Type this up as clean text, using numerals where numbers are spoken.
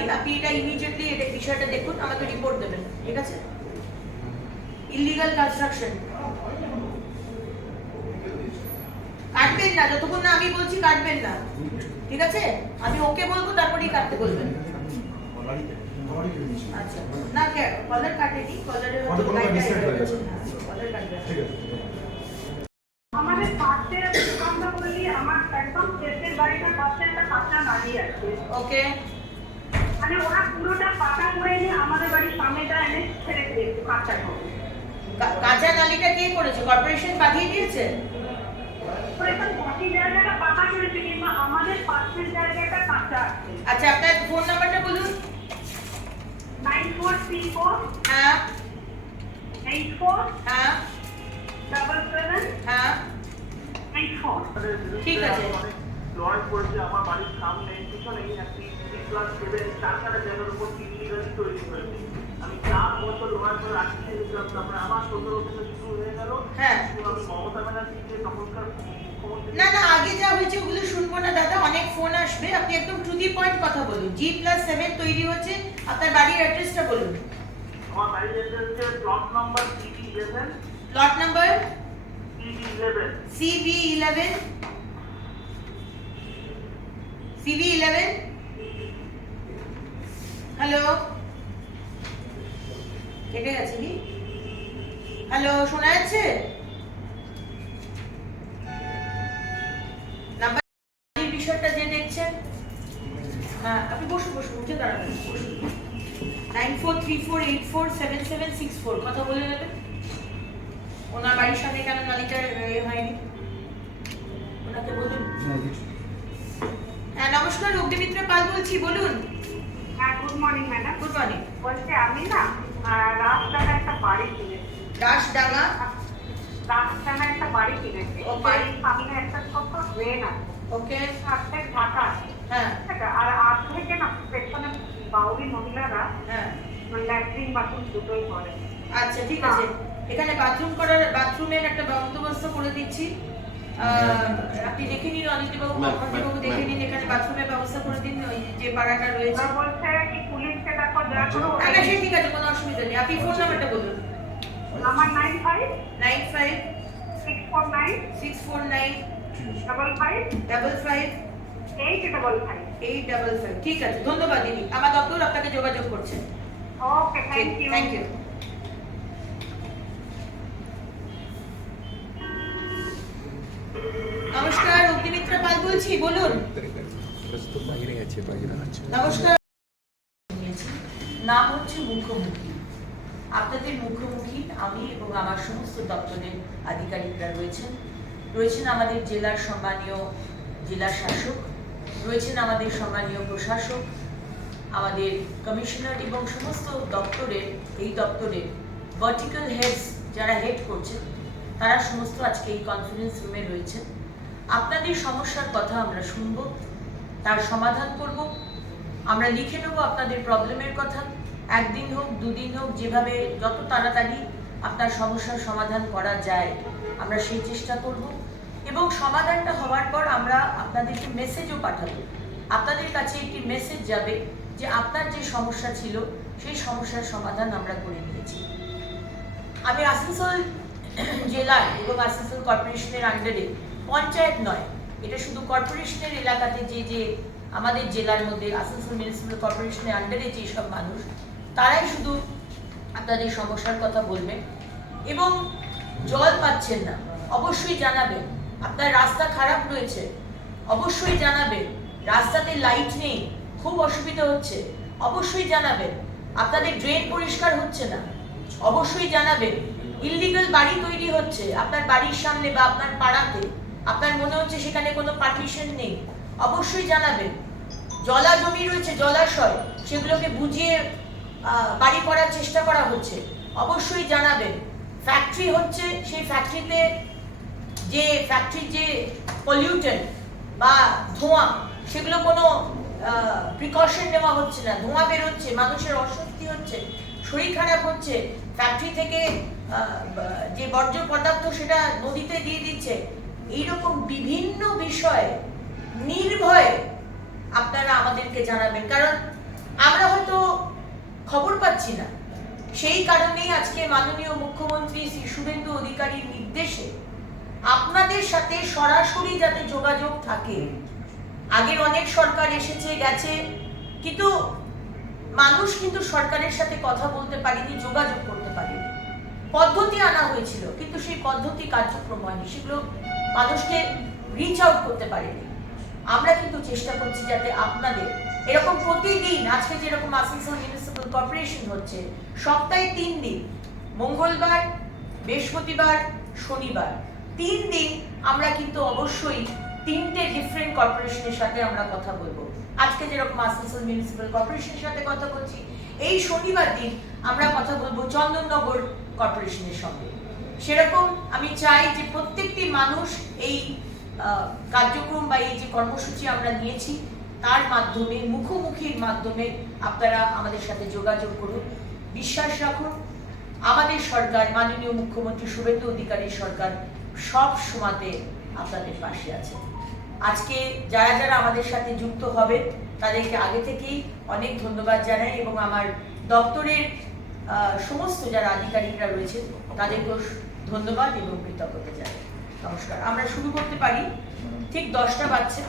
বাড়ি, আপনি এটা ইমিডিয়েটলি এটা বিষয়টা দেখুন, আমাকে রিপোর্ট দেবেন, ঠিক আছে? ইলিগাল কনস্ট্রাকশন কাটবেন না, যতক্ষণ না আমি বলছি কাটবেন না, ঠিক আছে? আমি ওকে বলবো, তারপরেই কাটতে বলবেন। আচ্ছা, না কলার কাটেনি, কলারের হয়তো কলার কাটবে। ঠিক আছে। আমাদের পাশে দোকানটা বলি, আমার একদম শেষের বাড়িটার পাশে একটা কাঁচা বাড়ি আছে। ওকে, মানে ওরা পুরোটা পাকা করে নিয়ে আমাদের বাড়ির সামনেটা এনে ছেড়ে দিয়েছে কাঁচা করে। কাঁচা নালিটা কে করেছে? কর্পোরেশন পাঠিয়ে দিয়েছে? কর্পোরেশন বাকি জায়গাটা পাকা করেছে, কিন্তু আমাদের পাশের জায়গাটা কাঁচা আছে। আচ্ছা, আপনার ফোন নাম্বারটা বলুন। 9434 হ্যাঁ 84 হ্যাঁ 77 হ্যাঁ 84। ঠিক আছে। লড়াই করেছে আমার বাড়ির সামনে পিছনে একটি +7 চারখানা জায়গার উপর ইলিগালি তৈরি হয়েছে। আমি 4 বছর লড়াই করে আটকে গেছিলাম, তারপরে আমার 17 থেকে শুরু হয়ে গেল। হ্যাঁ, আমি মমতা ব্যানার্জিকে তখনকার মুখ্যমন্ত্রী না না, আগে যা হয়েছে ওগুলো শুনবো না দাদা, অনেক ফোন আসবে, আপনি একদম টু দি পয়েন্ট কথা বলুন। G+7 তৈরি হচ্ছে, আপনার বাড়ির অ্যাড্রেসটা বলুন। আমার বাড়ির এসেছে plot number CB11 plot number CB11 CB11 CB11। Hello, কেটে গেছে কি? হ্যালো, শোনা যাচ্ছে? নাম্বার বিষয়টা যে দেখছেন, হ্যাঁ আপনি বসুন বসুন, উঠে দাঁড়াবেন, বসুন। 9434847764 কথা বলে নেবেন। ওনার বাড়ির সামনে কেন নালিটা হয়নি ওনাকে বলুন। হ্যাঁ নমস্কার, অগ্নিমিত্র পাল বলছি, বলুন। হ্যাঁ, good morning madam. Good morning. বলছি আমি না রাস্তায় একটা বাড়ি কিনেছি। রাসডাঙ্গা রাস্তায় একটা বাড়ি কিনেছি। Okay. বাড়ির সামনে একটা ছোট্ট ড্রেন আছে, ওকে, অর্ধেক ঢাকা আছে। হ্যাঁ ঠিক আছে, আর থেকে না পেছনে বাউরি মহিলারা হ্যাঁ ল্যাট্রিন বাথরুম দুটোই করে। আচ্ছা ঠিক আছে, এখানে বাথরুমের একটা বন্দোবস্ত করে দিচ্ছি। আপনি দেখে নিন, অনিতিবাবু অনিতিবাবু দেখে নিন, এখানে বাথরুমের ব্যবস্থা করে দিন, ওই যে পাড়াটা রয়েছে। ওরা বলছে কি পুলিশকে দেখো দয়া করো। না না, সে ঠিক আছে, কোনো অসুবিধা নেই। আপনি ফোন নাম্বারটা বলুন। আমার 95 95 649 649 55 55 855। 855। ঠিক আছে, ধন্যবাদ দিদি, আমার দপ্তর আপনাকে যোগাযোগ করছে। Okay, thank you. Thank you. নমস্কার, অগ্নিমিত্র পাল বলছি, বলুন। নমস্কার, নাম হচ্ছে মুখোমুখি। আপনাদের মুখোমুখি আমি এবং আমার সমস্ত দপ্তরের আধিকারিকরা রয়েছেন আমাদের জেলার সম্মানীয় জেলা শাসক, রয়েছেন আমাদের সম্মানীয় প্রশাসক, আমাদের কমিশনার এবং সমস্ত দপ্তরের এই দপ্তরের ভার্টিক্যাল হেডস যারা হেড করছেন তারা সমস্ত আজকে এই কনফারেন্স রুমে রয়েছেন। আপনাদের সমস্যার কথা আমরা শুনব, তার সমাধান করব, আমরা লিখে নেব আপনাদের প্রবলেমের কথা। একদিন হোক, দুদিন হোক, যেভাবে যত তাড়াতাড়ি আপনার সমস্যার সমাধান করা যায় আমরা সেই চেষ্টা করব, এবং সমাধানটা হওয়ার পর আমরা আপনাদেরকে মেসেজও পাঠাবো। আপনাদের কাছে একটি মেসেজ যাবে যে আপনার যে সমস্যা ছিল সেই সমস্যার সমাধান আমরা করে নিয়েছি। আমি আসানসোল জেলার এবং আসানসোল কর্পোরেশনের আন্ডারে, পঞ্চায়েত নয়, এটা শুধু কর্পোরেশনের এলাকাতে যে আমাদের জেলার মধ্যে আসানসোল মিউনিসিপ্যাল কর্পোরেশনের আন্ডারে যেসব মানুষ, তারাই শুধু আপনাদের সমস্যার কথা বলবেন। এবং জল পাচ্ছেন না অবশ্যই জানাবেন, আপনার রাস্তা খারাপ রয়েছে অবশ্যই জানাবেন, রাস্তাতে লাইট নেই খুব অসুবিধা হচ্ছে অবশ্যই জানাবেন, আপনাদের ড্রেন পরিষ্কার হচ্ছে না অবশ্যই জানাবেন, ইললিগাল বাড়ি তৈরি হচ্ছে আপনার বাড়ির সামনে বা আপনার পাড়াতে, আপনার মনে হচ্ছে সেখানে কোনো পার্টিশন নেই অবশ্যই জানাবেন, জলা জমি রয়েছে জলাশয় সেগুলোকে বুঝিয়ে বাড়ি করার চেষ্টা করা হচ্ছে অবশ্যই জানাবেন, ফ্যাক্টরি হচ্ছে সেই ফ্যাক্টরিতে ফ্যাক্টরির যে পলিউটেন্ট বা ধোঁয়া সেগুলো কোনো প্রিকশন নেওয়া হচ্ছে না, ধোঁয়া বেরোচ্ছে, মানুষের অস্বস্তি হচ্ছে, শরীর খারাপ হচ্ছে, ফ্যাক্টরি থেকে যে বর্জ্য পদার্থ সেটা নদীতে দিয়ে দিচ্ছে। এইরকম বিভিন্ন বিষয়ে নির্ভয়ে আপনারা আমাদেরকে জানাবেন, কারণ আমরা হয়তো খবর পাচ্ছি না। সেই কারণেই আজকে মাননীয় মুখ্যমন্ত্রী শ্রী শুভেন্দু অধিকারীর নির্দেশে আপনাদের সাথে সরাসরি যাতে যোগাযোগ থাকে। আগের অনেক সরকার এসেছে গেছে, কিন্তু মানুষ কিন্তু সরকারের সাথে কথা বলতে পারেনি, যোগাযোগ করতে পারেনি। পদ্ধতি আনা হয়েছিল, কিন্তু সেই পদ্ধতি কার্যক্রম হয়নি, সেগুলো মানুষকে রিচ আউট করতে পারেনি। আমরা কিন্তু চেষ্টা করছি যাতে আপনাদের এরকম প্রতিদিন, আজকে যেরকম আসানসোল মিউনিসিপ্যাল কর্পোরেশন হচ্ছে, সপ্তাহে 3 দিন, মঙ্গলবার, বৃহস্পতিবার, শনিবার, 3 দিন আমরা কিন্তু অবশ্যই 3টে ডিফারেন্ট কর্পোরেশনের সাথে আমরা কথা বলবো। আজকে যেরকম আসানসোল মিউনিসিপ্যাল কর্পোরেশনের সাথে কথা বলছি, এই শনিবার দিন আমরা কথা বলবো চন্দননগর কর্পোরেশনের সঙ্গে। সেরকম আমি চাই যে প্রত্যেকটি মানুষ এই কার্যক্রম বা এই যে কর্মসূচি আমরা নিয়েছি তার মাধ্যমে, মুখোমুখির মাধ্যমে আপনারা আমাদের সাথে যোগাযোগ করুন। বিশ্বাস রাখুন, আমাদের সরকার, মাননীয় মুখ্যমন্ত্রী শুভেন্দু অধিকারীর সরকার সব সময়তে আপনাদের পাশে আছে। আজকে যারা যারা আমাদের সাথে যুক্ত হবে তাদেরকে আগে থেকেই অনেক ধন্যবাদ জানাই, এবং আমার দপ্তরের সমস্ত যারা আধিকারিকরা রয়েছেন তাদেরকেও ধন্যবাদ এবং কৃতজ্ঞতা জানাই। নমস্কার। আমরা শুরু করতে পারি, ঠিক 10টা বাজছে।